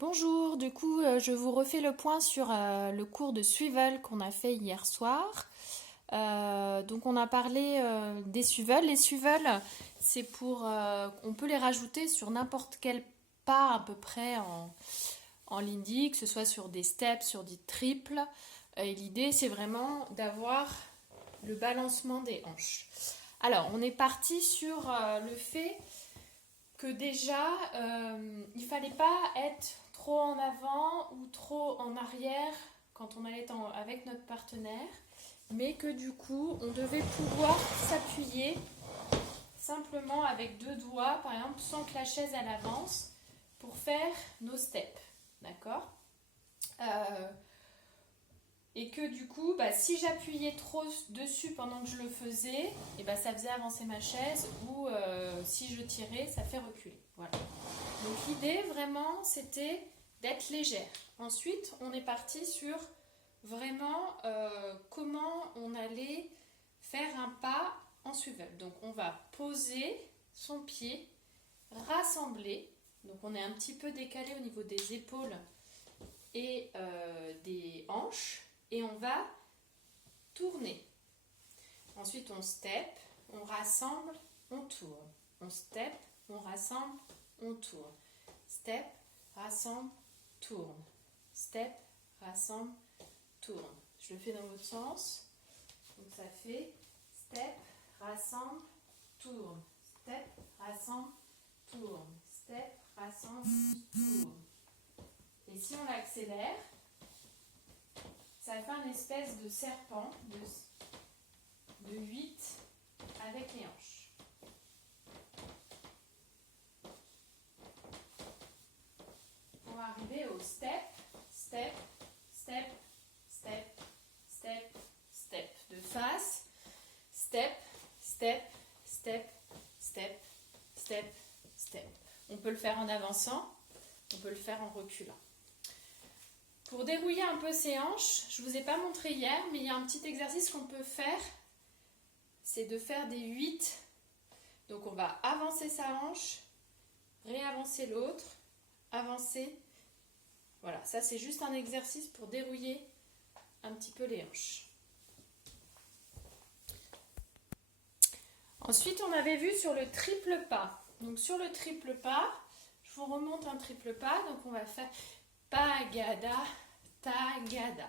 Bonjour, du coup, je vous refais le point sur le cours de swivel qu'on a fait hier soir. Donc on a parlé des swivels. Les swivels, c'est on peut les rajouter sur n'importe quel pas à peu près en lindy, que ce soit sur des steps, sur des triples. Et l'idée, c'est vraiment d'avoir le balancement des hanches. Alors, on est parti sur le fait que déjà, il fallait pas être trop en avant ou trop en arrière quand on allait avec notre partenaire, mais que du coup, on devait pouvoir s'appuyer simplement avec deux doigts, par exemple, sans que la chaise elle avance, pour faire nos steps, d'accord. Et que du coup, si j'appuyais trop dessus pendant que je le faisais, et ça faisait avancer ma chaise, ou si je tirais, ça fait reculer. Voilà. Donc l'idée vraiment, c'était d'être légère. Ensuite, on est parti sur vraiment comment on allait faire un pas en swivel. Donc on va poser son pied, rassembler. Donc on est un petit peu décalé au niveau des épaules et des hanches. Et on va tourner. Ensuite, on step, on rassemble, on tourne. On step, on rassemble, on tourne. Step, rassemble, tourne. Step, rassemble, tourne. Je le fais dans l'autre sens. Donc ça fait step, rassemble, tourne. Step, rassemble, tourne. Step, rassemble, tourne. Et si on l'accélère, ça fait un espèce de serpent de 8 avec les hanches. Pour arriver au step, step, step, step, step, step. De face, step, step, step, step, step, step. On peut le faire en avançant, on peut le faire en reculant. Pour dérouiller un peu ses hanches, je ne vous ai pas montré hier, mais il y a un petit exercice qu'on peut faire. C'est de faire des 8. Donc on va avancer sa hanche, réavancer l'autre, avancer. Voilà, ça c'est juste un exercice pour dérouiller un petit peu les hanches. Ensuite, on avait vu sur le triple pas. Donc sur le triple pas, je vous remonte un triple pas. Donc on va faire Pagada, Tagada.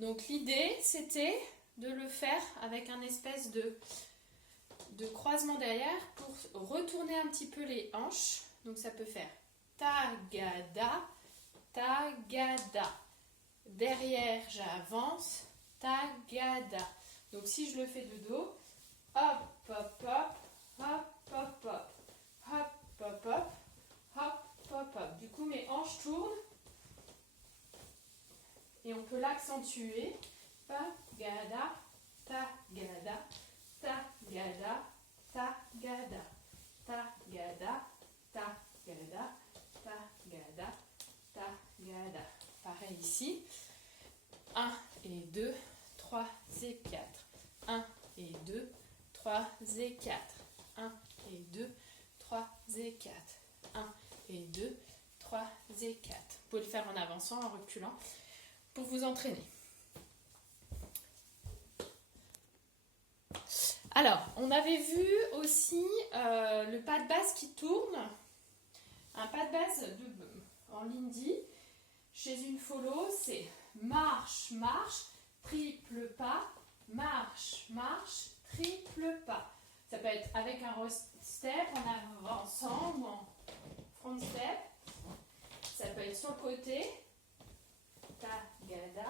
Donc l'idée, c'était de le faire avec un espèce de croisement derrière pour retourner un petit peu les hanches. Donc ça peut faire Tagada, Tagada. Derrière, j'avance, Tagada. Donc si je le fais de dos, hop, hop, hop, hop, hop, hop, hop, hop, hop, hop, hop, hop. Du coup, mes hanches tournent. Et on peut l'accentuer. Tagada, Tagada, Tagada, Tagada, Tagada, Tagada, Tagada, Tagada. Pareil ici. 1 et 2, 3 et 4. 1 et 2, 3 et 4. 1 et 2, 3 et 4. 1 et 2, 3 et 4. Vous pouvez le faire en avançant, en reculant, pour vous entraîner. Alors, on avait vu aussi le pas de base qui tourne. Un pas de base en lindy, chez une follow, c'est marche, marche, triple pas, marche, marche, triple pas. Ça peut être avec un step en avançant ou en front step. Ça peut être sur le côté. Tagada,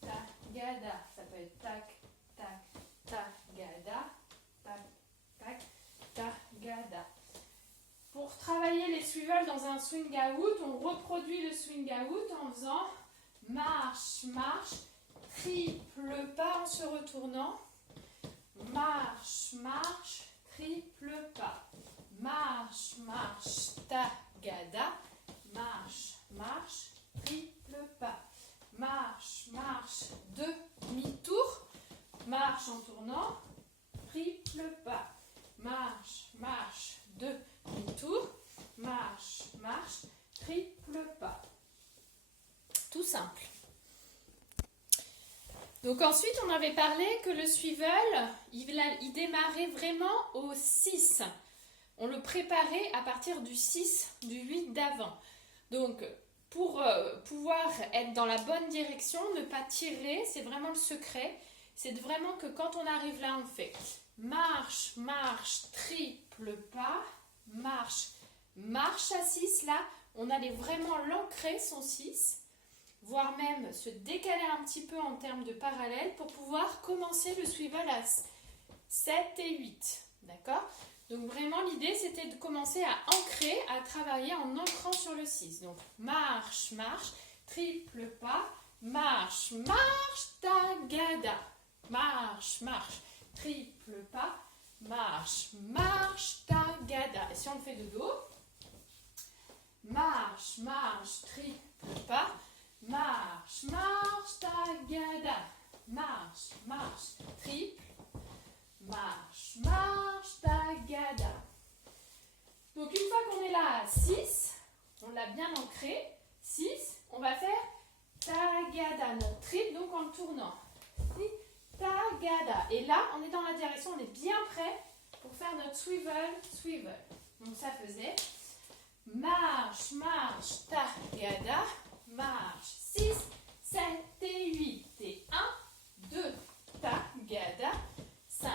Tagada. Ça peut être tac, tac, Tagada, tac, tac, Tagada. Pour travailler les swivels dans un swing out, on reproduit le swing out en faisant marche, marche, triple pas en se retournant. Marche, marche, triple pas. Marche, marche, Tagada. Marche, marche, triple pas. Marche, marche, demi-tour. Marche en tournant, triple pas. Marche, marche, demi-tour. Marche, marche, Tout simple. Donc ensuite, on avait parlé que le swivel, il démarrait vraiment au 6. On le préparait à partir du 6, du 8 d'avant. Donc, pour pouvoir être dans la bonne direction, ne pas tirer, c'est vraiment le secret. C'est vraiment que quand on arrive là, on fait marche, marche, triple pas, marche, marche à 6. Là, on allait vraiment l'ancrer, son 6. Voire même se décaler un petit peu en termes de parallèle pour pouvoir commencer le swivel à 7 et 8. D'accord? Donc vraiment l'idée c'était de commencer à ancrer, à travailler en ancrant sur le 6. Donc marche, marche, triple pas, marche, marche, tagada. Marche, marche, triple pas, marche, marche, tagada. Et si on le fait de dos, marche, marche, triple pas, marche, marche, tagada, marche, marche, triple, marche, marche, tagada. Donc une fois qu'on est là à 6, on l'a bien ancré, 6, on va faire tagada, notre triple, donc en le tournant. Tagada. Et là, on est dans la direction, on est bien prêt pour faire notre swivel, swivel. Donc ça faisait marche, marche, tagada, marche, 6, 7 et 8 et 1, 2, tagada, 5,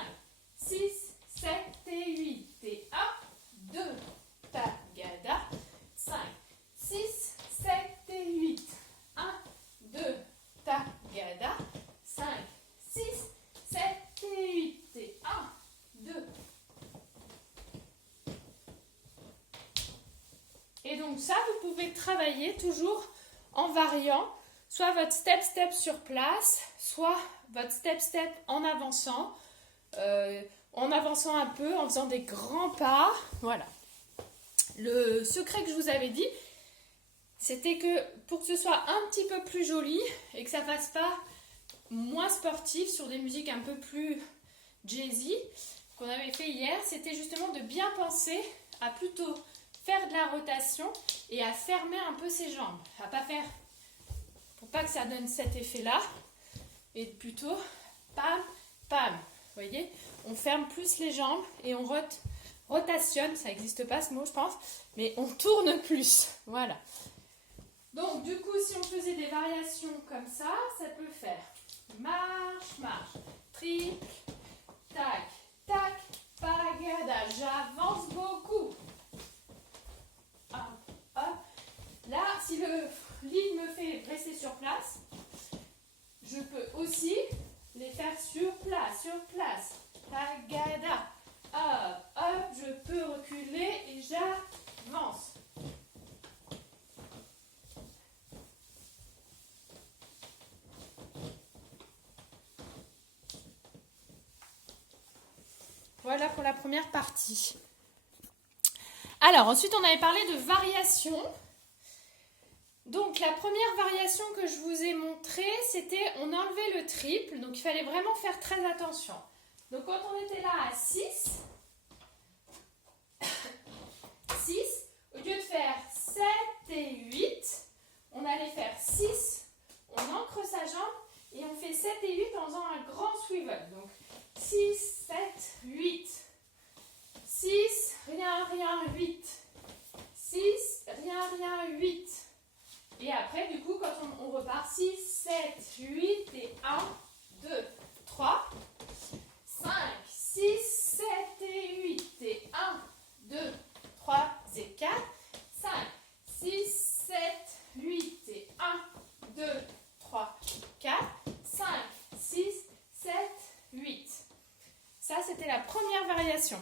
6, 7 et 8 et 1, 2, tagada, 5, 6, 7 et 8, 1, 2, tagada, 5, 6, 7 et 8 et 1, 2. Et donc ça, vous pouvez travailler toujours en variant, soit votre step-step sur place, soit votre step-step en avançant un peu, en faisant des grands pas. Voilà. Le secret que je vous avais dit, c'était que pour que ce soit un petit peu plus joli et que ça fasse pas moins sportif sur des musiques un peu plus jazzy qu'on avait fait hier, c'était justement de bien penser à plutôt faire de la rotation et à fermer un peu ses jambes, à pas faire, pour pas que ça donne cet effet là, et plutôt pam pam, vous voyez, on ferme plus les jambes et on rotationne, ça n'existe pas ce mot je pense, mais on tourne plus, voilà. Donc du coup si on faisait des variations comme ça peut faire marche, marche, triple, tac, tac, pagada, j'avance beaucoup. Hop, hop. Là, si le lead me fait rester sur place, je peux aussi les faire sur place, pagada. Hop, hop, je peux reculer et j'avance. Voilà pour la première partie. Alors, ensuite, on avait parlé de variation. Donc, la première variation que je vous ai montrée, c'était on enlevait le triple. Donc, il fallait vraiment faire très attention. Donc, quand on était là à 6, au lieu de faire 7 et 8, on allait faire 6, on ancre sa jambe et on fait 7 et 8 en faisant un grand swivel. Donc, 6, 7, 8. 6, rien, rien, 8. 6, rien, rien, 8. Et après, du coup, quand on repart, 6, 7, 8 et 1, 2, 3, 5, 6, 7 et 8 et 1, 2, 3 et 4, 5, 6, 7, 8 et 1, 2, 3, 4, 5, 6, 7, 8. Ça, c'était la première variation.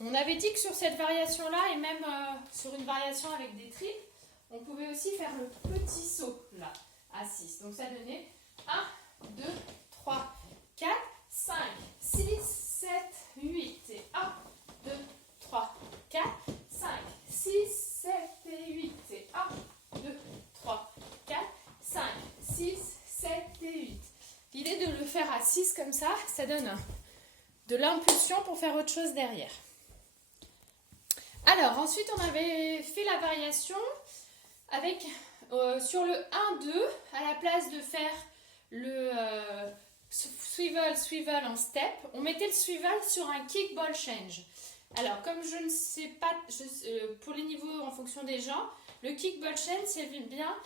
On avait dit que sur cette variation-là, et même sur une variation avec des triples, on pouvait aussi faire le petit saut, là, à 6. Donc ça donnait 1, 2, 3, 4, 5, 6, 7, 8 et 1, 2, 3, 4, 5, 6, 7 et 8 et 1, 2, 3, 4, 5, 6, 7 et 8. L'idée de le faire à 6 comme ça, ça donne de l'impulsion pour faire autre chose derrière. Alors, ensuite, on avait fait la variation avec sur le 1-2, à la place de faire le swivel en step, on mettait le swivel sur un kick ball change. Alors, comme je ne sais pas, pour les niveaux en fonction des gens, le kick ball change, c'est bien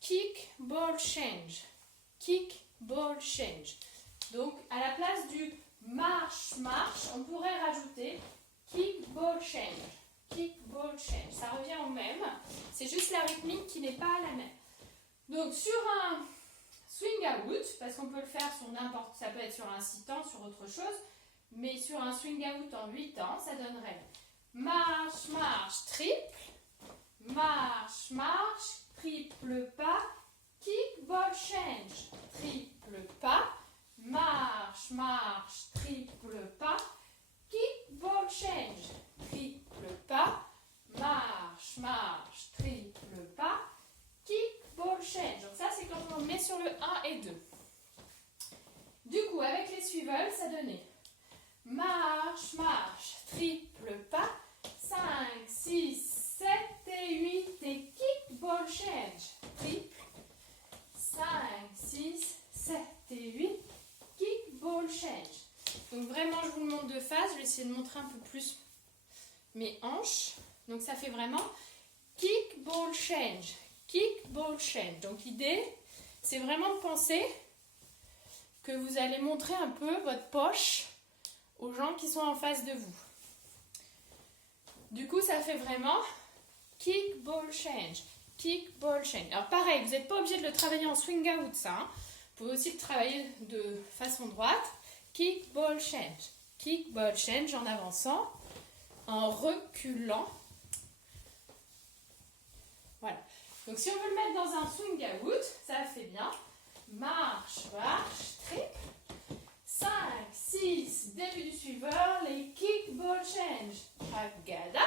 kick ball change. Kick ball change. Donc, à la place du marche, on pourrait rajouter kick ball change. Kick ball change. Ça revient au même. C'est juste la rythmique qui n'est pas la même. Donc, sur un swing out, parce qu'on peut le faire sur n'importe, ça peut être sur un 6 temps, sur autre chose, mais sur un swing out en 8 temps, ça donnerait marche, triple pas, kick ball change, triple pas, marche, triple pas, kick ball change, triple pas, marche, triple pas, kick ball change. Donc ça c'est quand on met sur le 1 et 2. Du coup avec les swivels ça donnait marche, triple pas, 5, 6, 7 et 8 et kick ball change, triple, 5, 6, 7 et 8, kick ball change. Donc vraiment je vous le montre de face, je vais essayer de montrer un peu plus mes hanches. Donc ça fait vraiment kick ball change, kick ball change. Donc l'idée c'est vraiment de penser que vous allez montrer un peu votre poche aux gens qui sont en face de vous. Du coup, ça fait vraiment kick ball change, kick ball change. Alors pareil, vous n'êtes pas obligé de le travailler en swing out, ça. Hein. Vous pouvez aussi le travailler de façon droite. Kick ball change en avançant, en reculant. Voilà. Donc si on veut le mettre dans un swing out, ça fait bien. Marche, triple. 5, 6, début du suiveur, les kick ball change. Tagada.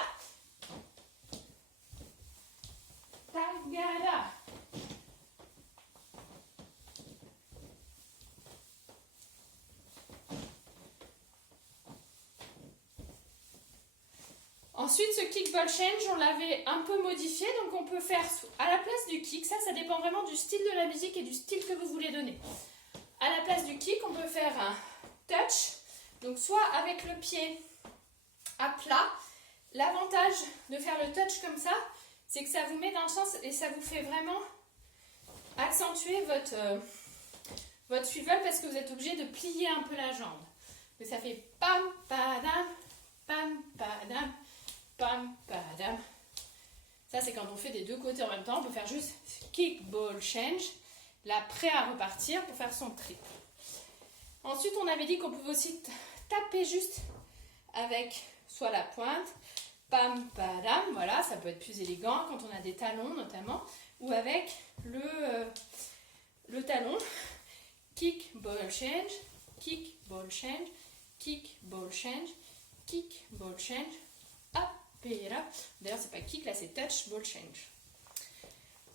Ensuite, ce kick ball change, on l'avait un peu modifié, donc on peut faire à la place du kick, ça dépend vraiment du style de la musique et du style que vous voulez donner. À la place du kick, on peut faire un touch, donc soit avec le pied à plat. L'avantage de faire le touch comme ça, c'est que ça vous met dans le sens et ça vous fait vraiment accentuer votre swivel parce que vous êtes obligé de plier un peu la jambe. Donc ça fait pam, padam, pam, padam, pam, padam. Ça, c'est quand on fait des deux côtés en même temps. On peut faire juste kick, ball, change. Là, prêt à repartir pour faire son triple. Ensuite, on avait dit qu'on pouvait aussi taper juste avec soit la pointe, pam, padam. Voilà, ça peut être plus élégant quand on a des talons notamment. Ou avec le talon. Kick, ball, change. Kick, ball, change. Kick, ball, change. Kick, ball, change. Hop et là. D'ailleurs, c'est pas kick, là c'est touch, ball, change.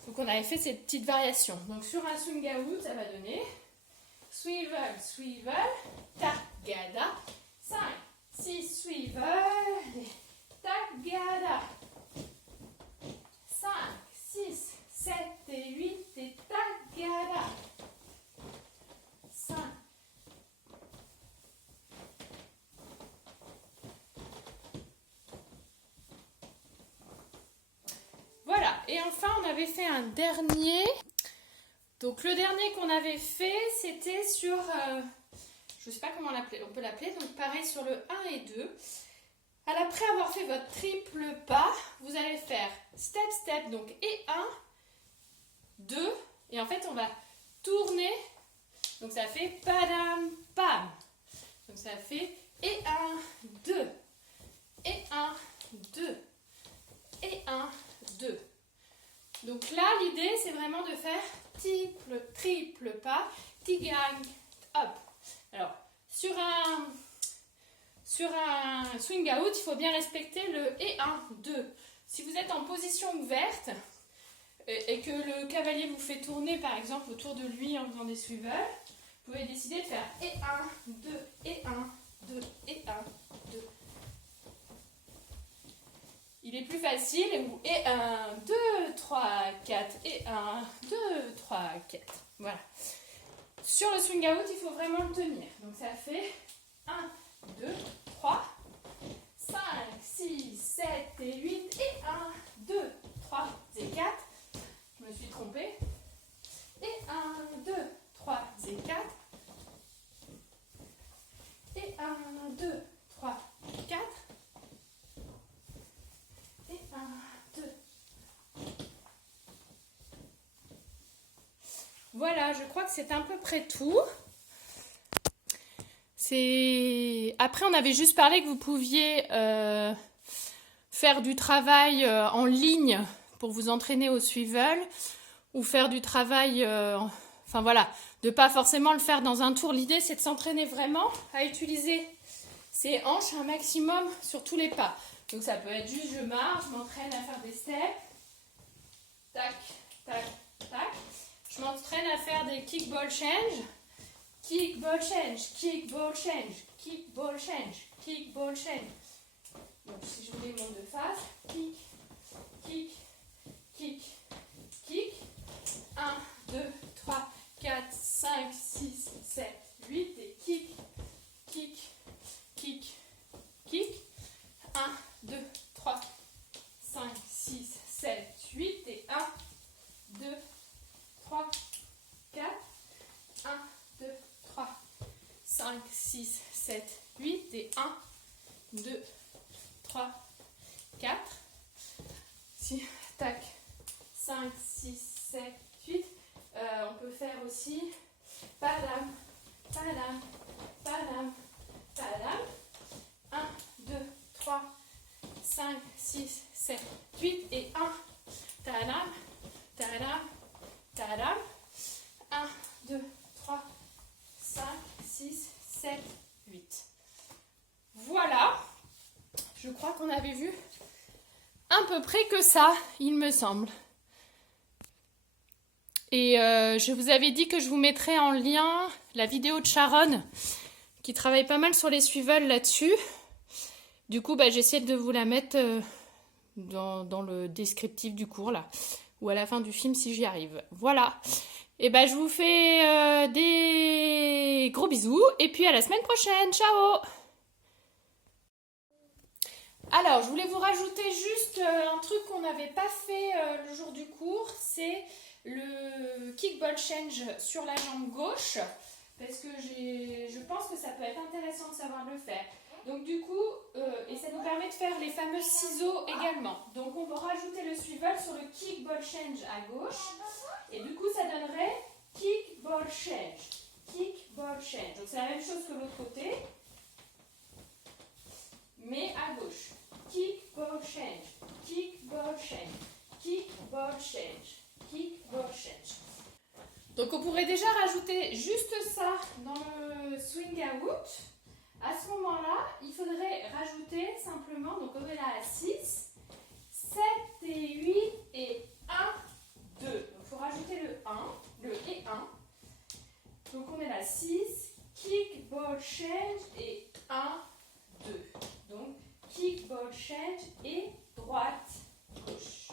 Donc on avait fait cette petite variation. Donc sur un swing out, ça va donner swivel, swivel, tagada, 5, 6, swivel, tagada, 5, 6, 7 et 8 et tagada, 5. Voilà, et enfin on avait fait un dernier. Donc le dernier qu'on avait fait, c'était sur, je ne sais pas comment on peut l'appeler, donc pareil sur le 1 et 2. Après avoir fait votre triple pas, vous allez faire step, step, donc et 1, 2, et en fait on va tourner, donc ça fait padam, pam. Donc ça fait et 1, 2, et 1, 2, et 1, 2. Donc là, l'idée, c'est vraiment de faire triple pas, tigang, hop. Alors, sur un swing out, il faut bien respecter le et 1, 2. Si vous êtes en position ouverte et que le cavalier vous fait tourner, par exemple, autour de lui en faisant des swivels, vous pouvez décider de faire et 1, 2, et 1, 2, et 1, 2. il est plus facile. Et 1, 2, 3, 4. Et 1, 2, 3, 4. Voilà. Sur le swing out, il faut vraiment le tenir. Donc ça fait 1, 2, 3, 5, 6, 7 et 8. Et 1, 2, 3 et 4. Je me suis trompée. Et 1, 2, 3 et 4. Et 1, 2, 3, 4. Et 1, 2. Voilà, je crois que c'est à peu près tout. Après, on avait juste parlé que vous pouviez faire du travail en ligne pour vous entraîner au swivel ou faire du travail, enfin voilà, de pas forcément le faire dans un tour. L'idée, c'est de s'entraîner vraiment à utiliser ses hanches un maximum sur tous les pas. Donc ça peut être juste je marche, je m'entraîne à faire des steps, tac, tac, tac. Je m'entraîne à faire des kick ball change, kick ball change, kick ball change, kick ball change, kick ball change. Donc si je vous les montre de face, kick, kick, kick, kick. 1, 2, 3, 4, 5, 6, 7, 8 et kick, kick, kick, kick. 1, 2, 3, 5, 6, 7, 8 et 1, 2, 3, 4. 1, 2, 3, 5, 6, 7, 8 et 1, 2, 3, 4. Si, tac, 5, 6, 7, 8. On peut faire aussi padam, padam, padam, padam. 1, 2, 3, 5, 6, 7, 8 et 1. Tadam, tadam, tadam. 1, 2, 3, 5, 6, 7, 8. Voilà. Je crois qu'on avait vu à peu près que ça, il me semble. Et je vous avais dit que je vous mettrais en lien la vidéo de Sharon qui travaille pas mal sur les swivels là-dessus. Du coup, j'essaie de vous la mettre dans le descriptif du cours là, ou à la fin du film si j'y arrive. Voilà. Et je vous fais des gros bisous et puis à la semaine prochaine. Ciao! Alors, je voulais vous rajouter juste un truc qu'on n'avait pas fait le jour du cours, c'est le kick ball change sur la jambe gauche, parce que je pense que ça peut être intéressant de savoir le faire. Donc du coup, et ça nous permet de faire les fameux ciseaux également. Donc on peut rajouter le swivel sur le kick ball change à gauche, et du coup ça donnerait kick ball change, kick ball change. Donc c'est la même chose que l'autre côté, mais à gauche. Kick ball change, kick ball change, kick ball change, kick ball change. Donc on pourrait déjà rajouter juste ça dans le swing out. À ce moment-là, il faudrait rajouter simplement, donc on est là à 6, 7 et 8 et 1, 2. Donc il faut rajouter le 1, le et 1. Donc on est là 6, kick ball change et 1, 2. Donc kick ball change et droite, gauche.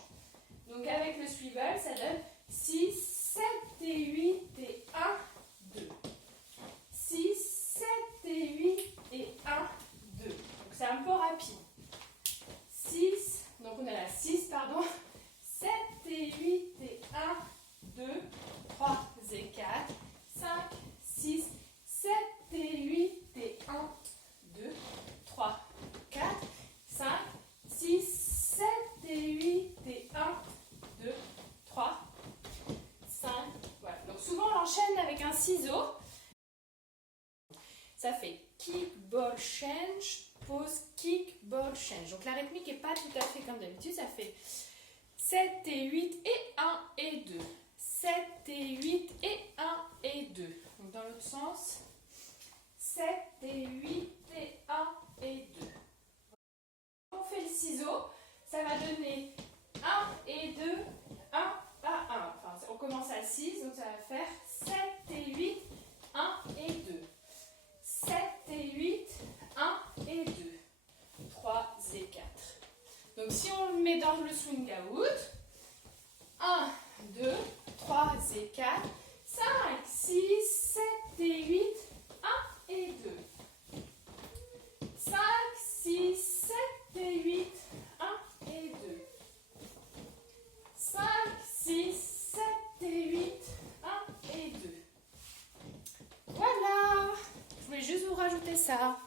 Donc avec le swivel, ça donne 6, 7 et 8 et 1, 2. 6, 7 et 8 et 1, 2. Donc c'est un peu rapide. 6, donc on est là 6, pardon. 7 et 8 et 1, 2, 3 et 4, 5, 6, 7 et 8 et 1, 2, 3, 4, 5, 6, 7 et 8 et 1, 2, 3, 5. Voilà. Donc souvent on l'enchaîne avec un ciseau. Ça fait kick, ball, change, pause, kick, ball, change. Donc la rythmique n'est pas tout à fait comme d'habitude. Ça fait 7 et 8 et 1 et 2. 7 et 8 et 1 et 2. Donc dans l'autre sens. 7 et 8 et 1 et 2. On fait le ciseau. Ça va donner 1 et 2, 1 à 1. Enfin, on commence à 6, donc ça va faire 7 et 8, 1 et 2. 7 et 8, 1 et 2. 3 et 4. Donc si on le met dans le swing out, 1, 2, 3 et 4, 5, 6, 7 et 8, 1 et 2. 5, 6, 7 et 8, 1 et 2. 5, 6, 7 et 8, 1 et 2. Voilà, je voulais juste vous rajouter ça.